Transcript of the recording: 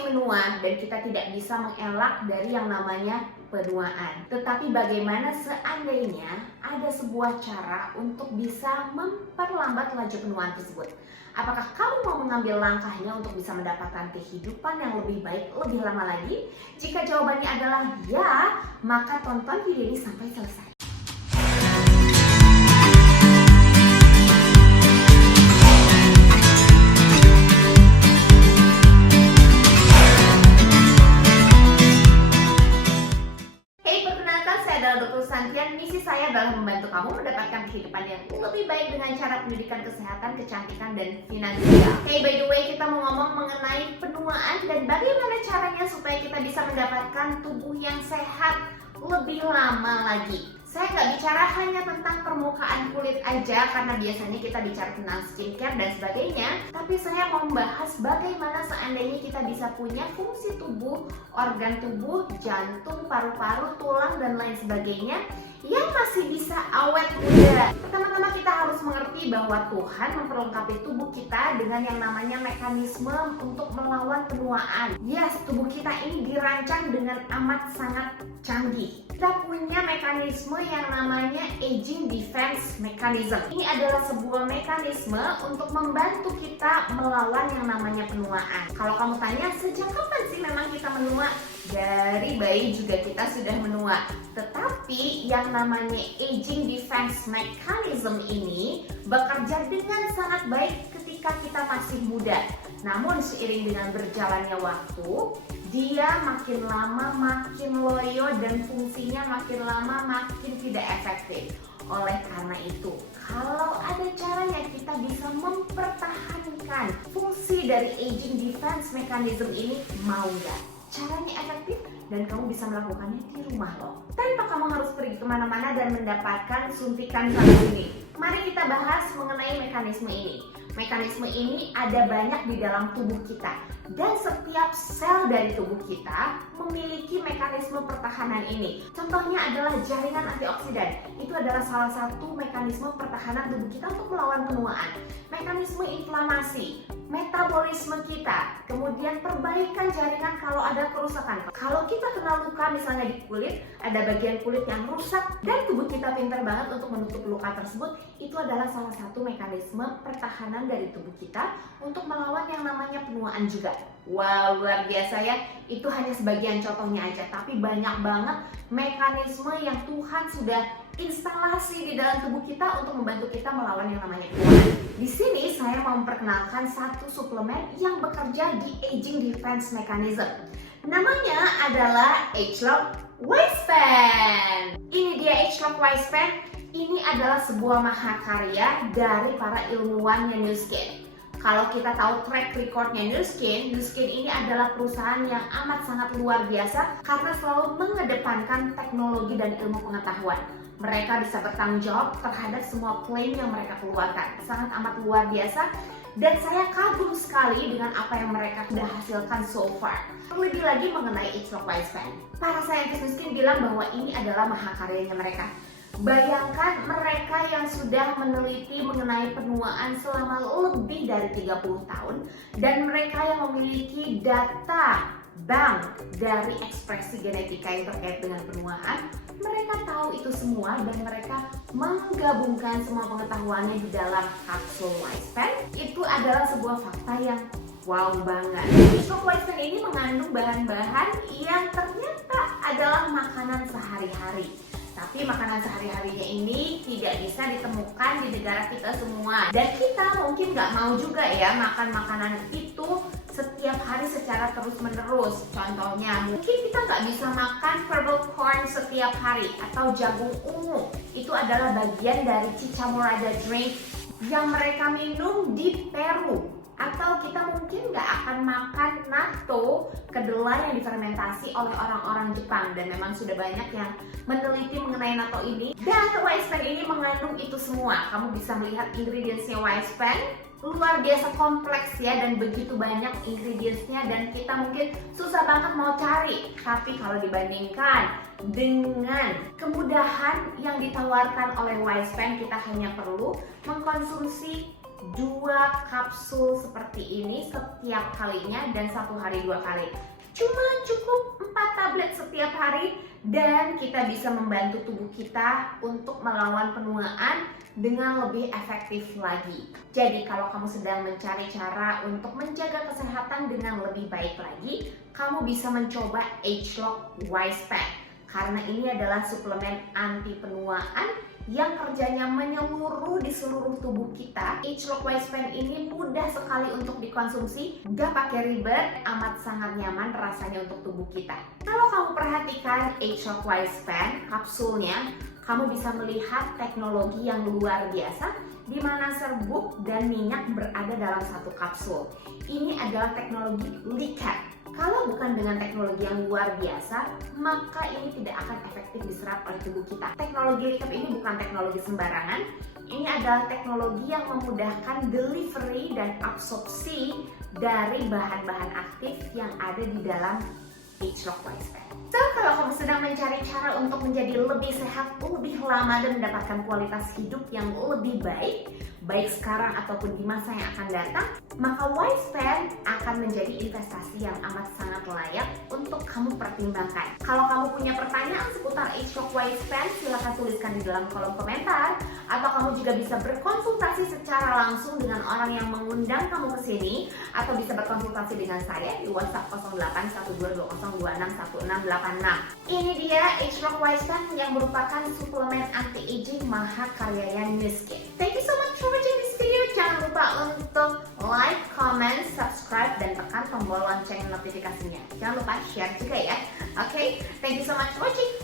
pasti menua dan kita tidak bisa mengelak dari yang namanya penuaan. Tetapi bagaimana seandainya ada sebuah cara untuk bisa memperlambat laju penuaan tersebut? Apakah kamu mau mengambil langkahnya untuk bisa mendapatkan kehidupan yang lebih baik lebih lama lagi? Jika jawabannya adalah ya, maka tonton video ini sampai selesai. Misi saya adalah membantu kamu mendapatkan kehidupan yang lebih baik dengan cara pendidikan kesehatan, kecantikan, dan finansial. Hey, by the way, kita mau ngomong mengenai penuaan dan bagaimana caranya supaya kita bisa mendapatkan tubuh yang sehat lebih lama lagi. Saya nggak bicara hanya tentang permukaan kulit aja karena biasanya kita bicara tentang skincare dan sebagainya, tapi saya mau membahas bagaimana seandainya kita bisa punya fungsi tubuh, organ tubuh, jantung, paru-paru, tulang, dan lain sebagainya yang masih bisa awet muda. Pertama-tama kita harus mengerti bahwa Tuhan memperlengkapi tubuh kita dengan yang namanya mekanisme untuk melawan penuaan. Yes, tubuh kita ini dirancang dengan amat sangat canggih. Kita punya mekanisme yang namanya aging defense mechanism. Ini adalah sebuah mekanisme untuk membantu kita melawan yang namanya penuaan. Kalau kamu tanya, sejak kapan sih memang kita menua? Dari bayi juga kita sudah menua. Tetapi yang namanya aging defense mechanism ini bekerja dengan sangat baik ketika kita masih muda. Namun seiring dengan berjalannya waktu, dia makin lama makin loyo dan fungsinya makin lama makin tidak efektif. Oleh karena itu, kalau ada caranya kita bisa mempertahankan fungsi dari aging defense mechanism ini, mau nggak? Caranya efektif dan kamu bisa melakukannya di rumah loh, tanpa kamu harus pergi kemana-mana dan mendapatkan suntikan sana sini. Mari kita bahas mengenai mekanisme ini. Mekanisme ini ada banyak di dalam tubuh kita, dan setiap sel dari tubuh kita memiliki mekanisme pertahanan ini. Contohnya adalah jaringan antioksidan. Itu adalah salah satu mekanisme pertahanan tubuh kita untuk melawan penuaan. Mekanisme inflamasi, metabolisme kita, kemudian perbaikan jaringan kalau ada kerusakan. Kalau kita kena luka misalnya di kulit, ada bagian kulit yang rusak dan tubuh kita pintar banget untuk menutup luka tersebut, itu adalah salah satu mekanisme pertahanan dari tubuh kita untuk melawan yang namanya penuaan juga. Wow, luar biasa ya. Itu hanya sebagian contohnya aja, tapi banyak banget mekanisme yang Tuhan sudah instalasi di dalam tubuh kita untuk membantu kita melawan yang namanya penuaan. Di sini saya mau memperkenalkan satu suplemen yang bekerja di aging defense mechanism. Namanya adalah ageLOC Wispan. Ini dia ageLOC Wispan. Ini adalah sebuah mahakarya dari para ilmuwan Nu Skin. Kalau kita tahu track recordnya Nu Skin ini adalah perusahaan yang amat sangat luar biasa karena selalu mengedepankan teknologi dan ilmu pengetahuan. Mereka bisa bertanggung jawab terhadap semua klaim yang mereka keluarkan. Sangat amat luar biasa dan saya kagum sekali dengan apa yang mereka sudah hasilkan so far. Terlebih lagi mengenai ageLOC Wispan. Para saintis Nu Skin bilang bahwa ini adalah mahakaryanya mereka. Bayangkan mereka yang sudah meneliti mengenai penuaan selama lebih dari 30 tahun dan mereka yang memiliki data bank dari ekspresi genetika yang terkait dengan penuaan. Mereka tahu itu semua dan mereka menggabungkan semua pengetahuannya di dalam kapsul Wispan. Itu adalah sebuah fakta yang wow banget. ageLOC Wispan ini mengandung bahan-bahan yang ternyata adalah makanan sehari-hari. Tapi makanan sehari-harinya ini tidak bisa ditemukan di negara kita semua. Dan kita mungkin nggak mau juga ya makan makanan itu setiap hari secara terus-menerus. Contohnya, mungkin kita nggak bisa makan purple corn setiap hari atau jagung ungu. Itu adalah bagian dari Chichamorada drink yang mereka minum di Peru. Atau kita mungkin nggak akan makan natto, kedelai yang difermentasi oleh orang-orang Jepang. Dan memang sudah banyak yang meneliti mengenai natto ini. Dan Wispan ini mengandung itu semua. Kamu bisa melihat ingredientsnya Wispan. Luar biasa kompleks ya, dan begitu banyak ingredientsnya dan kita mungkin susah banget mau cari. Tapi kalau dibandingkan dengan kemudahan yang ditawarkan oleh Wispan, kita hanya perlu mengkonsumsi 2 kapsul seperti ini setiap harinya dan 1 hari 2 kali. Cuma cukup 4 tablet setiap hari dan kita bisa membantu tubuh kita untuk melawan penuaan dengan lebih efektif lagi. Jadi kalau kamu sedang mencari cara untuk menjaga kesehatan dengan lebih baik lagi, kamu bisa mencoba ageLOC Wispan karena ini adalah suplemen anti penuaan yang kerjanya menyeluruh di seluruh tubuh kita. ageLOC Wispan ini mudah sekali untuk dikonsumsi, gak pakai ribet, amat sangat nyaman rasanya untuk tubuh kita. Kalau kamu perhatikan ageLOC Wispan kapsulnya, kamu bisa melihat teknologi yang luar biasa di mana serbuk dan minyak berada dalam satu kapsul. Ini adalah teknologi LICAP. Kalau bukan dengan teknologi yang luar biasa, maka ini tidak akan efektif diserap oleh tubuh kita. Teknologi LICAP ini bukan teknologi sembarangan. Ini adalah teknologi yang memudahkan delivery dan absorpsi dari bahan-bahan aktif yang ada di dalam ageLOC Wispan. So, kalau kamu sedang mencari cara untuk menjadi lebih sehat, lebih lama dan mendapatkan kualitas hidup yang lebih baik, baik sekarang ataupun di masa yang akan datang, maka Wispan akan menjadi investasi yang amat sangat layak untuk kamu pertimbangkan. Kalau kamu punya pertanyaan seputar ageLOC Wispan, silahkan tuliskan di dalam kolom komentar, atau kamu juga bisa berkonsultasi secara langsung dengan orang yang mengundang kamu ke sini, atau bisa berkonsultasi dengan saya di WhatsApp 081220261686. Ini dia ageLOC Wispan yang merupakan suplemen anti-aging Mahakaryaya New Skin. Thank you so much for watching this video. Jangan lupa untuk like, comment, subscribe, dan tekan tombol lonceng notifikasinya. Jangan lupa share juga ya. Okay, thank you so much for watching.